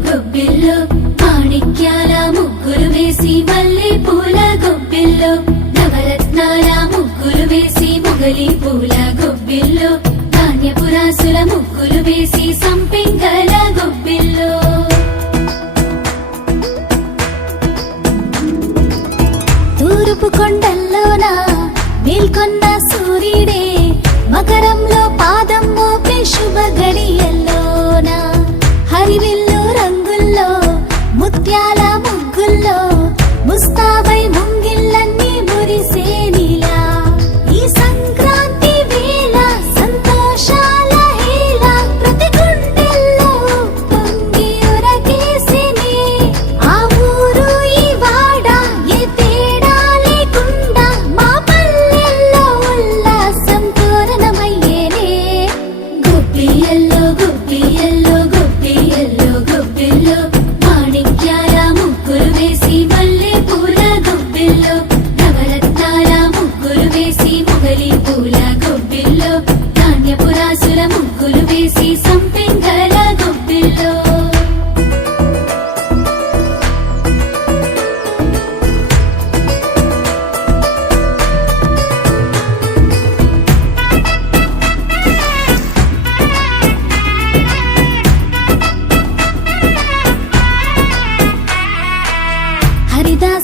గొబ్బిల్లో మాణిక్యాల ముగ్గులు వేసి మల్లె పూల గొబ్బిల్లో నవరత్నాల ముగ్గులు వేసి మొగలి పూల గొబ్బిల్లో ధాన్యపు రాసుల ముగ్గులు వేసి సంపెంగల గొబ్బిల్లో తూర్పు కొండల్లోన మేల్కొన్న సూర్యుడే మకరంలో పాదం మోపే శుభ గడియల్లోన హరివిల్లు రంగుల్లో ముత్యాల ముగ్గుల్లో ముస్తాబై ముంగిళ్ళన్నీ మురిసేనిలా ఈ సంక్రాంతి వేళ సంతోషాల హేళ ప్రతి గుండెల్లో పొంగి ఉరకేసినే ఆ ఊరు ఈ వాడ ఏ తేడా లేకుండా మా పల్లెల్లో ఉల్లాసం తోరణమయ్యేనే గొబ్బిల్లో మాణిక్యాల ముగ్గులు వేసి మల్లె పూల గొబ్బిల్లో నవరత్నాల ముగ్గులు వేసి మొగలి పూల గొబ్బిల్లో ధాన్యపు రాసుల ముగ్గులు వేసి